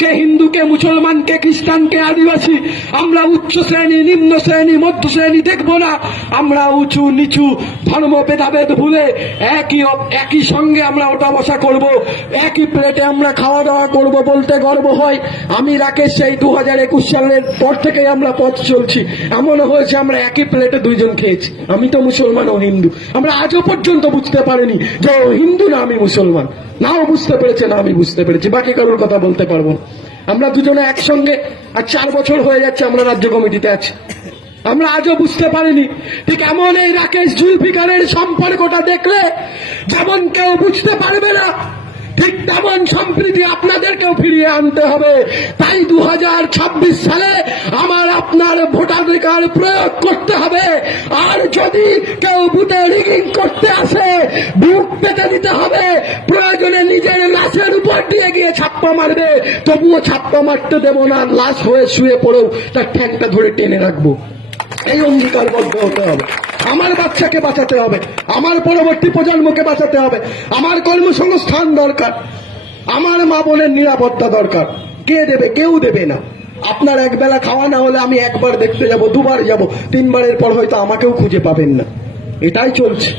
কে হিন্দু, কে মুসলমান, কে খ্রিস্টান, কে আদিবাসী, আমরা উচ্চ শ্রেণী, নিম্ন শ্রেণী, মধ্য শ্রেণী দেখবো না। আমরা উঁচু নিচু ধর্ম ভেদাভেদ ভুলে একই সঙ্গে আমরা ওঠা বসা করব, একই প্লেটে আমরা খাওয়া দাওয়া করব। বলতে গর্ব হয়, আমি রাকেশ সেই 2021 সালের পর থেকেই আমরা পথ চলছি। এমনও হয়েছে আমরা একই প্লেটে দুইজন খেয়েছি, আমি তো মুসলমান ও হিন্দু। আমরা আজও পর্যন্ত বুঝতে পারিনি যে ও হিন্দু না আমি মুসলমান, নাও বুঝতে পেরেছে না আমি বুঝতে পেরেছি, বাকি কারোর কথা বলতে পারবো না। আমরা দুজনে একসঙ্গে আর 4 বছর হয়ে যাচ্ছে আমরা রাজ্য কমিটিতে আছি, আমরা আজও বুঝতে পারিনি। ঠিক এমন এই রাকেশ জুলফিকারের সম্পর্কটা দেখলে যেমন কেউ বুঝতে পারবে না, ঠিক তেমন সম্প্রীতি আপনাদেরকেও ফিরিয়ে আনতে হবে। তাই 2026 সালে আমার আপনার ভোটাধিকার প্রয়োগ করতে হবে। আর যদি কেউ বুথে রিগিং করতে আসে, বুক পেতে দিতে হবে। প্রয়োজনে নিজের লাশের উপর দিয়ে গিয়ে ছাপ্পা মারবে, তবুও ছাপ্পা মারতে দেব না। লাশ হয়ে শুয়ে পড়েও তার ঠ্যাংটা ধরে টেনে রাখবো। এই অঙ্গীকারবদ্ধ হতে হবে। আমার বাচ্চাকে বাঁচাতে হবে, আমার পরবর্তী প্রজন্মকে বাঁচাতে হবে, আমার কর্মসংস্থান দরকার, আমার মা বোনের নিরাপত্তা দরকার। কে দেবে? কেউ দেবে না। আপনার একবেলা খাওয়া না হলে আমি একবার দেখতে যাব, দুবার যাব, 3বারের পর হয়তো আমাকেও খুঁজে পাবেন না। এটাই চলছে।